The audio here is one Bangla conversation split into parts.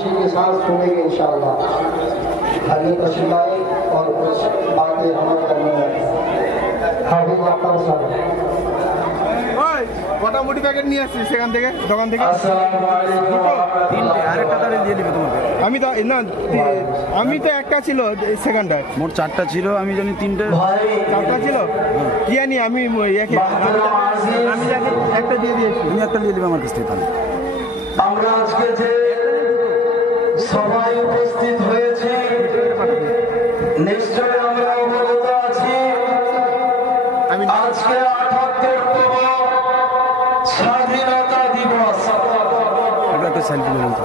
खुशी के साथ सुनेंगे इंशाअल्लाह। आगे तशरीफ लाए और कुछ बातें अमल करने में हाफिज अख्तर साहब। মোটামুটি প্যাকেট নিয়ে আসছি সেখান থেকে, দোকান থেকে। আমি তো না, আমি তো একটা ছিল সেখানটা, মোট 4টা ছিল, আমি জানি 3টে 4টা ছিল। কি জানি আমি একটা দিয়ে দিয়েছি। তুমি একটা দিয়ে দিবে আমার কাছ থেকে তাহলে। আমরা আজকে যে সবাই উপস্থিত হয়েছে নিশ্চয় আমরা অবগত আছি আজকে 78তম স্বাধীনতা দিবস। একটা সেলফি নিলাম তো।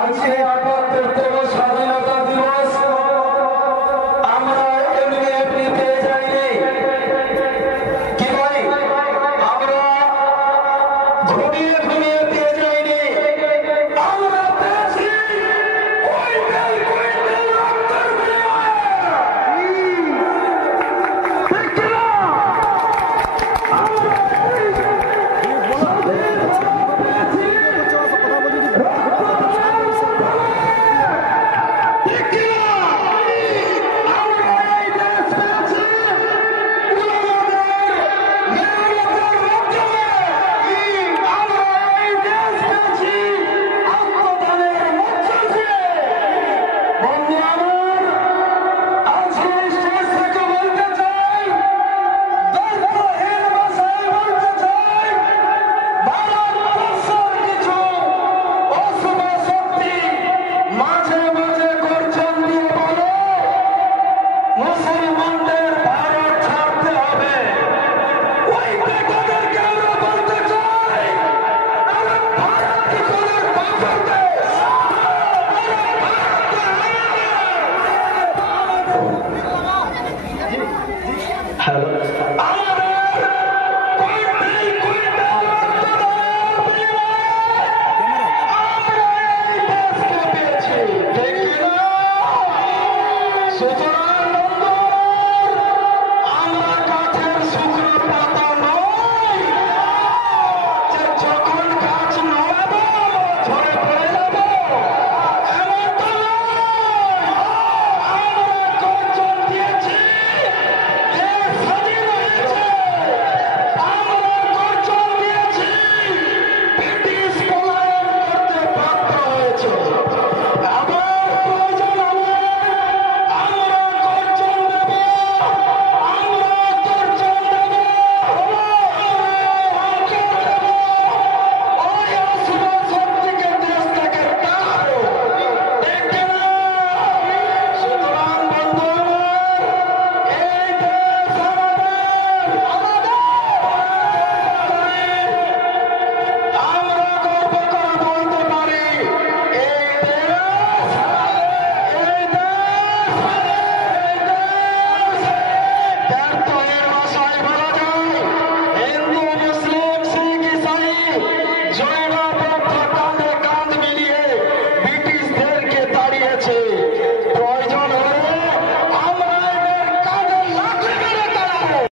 আজকে 78তম স্বাধীনতা দিবস।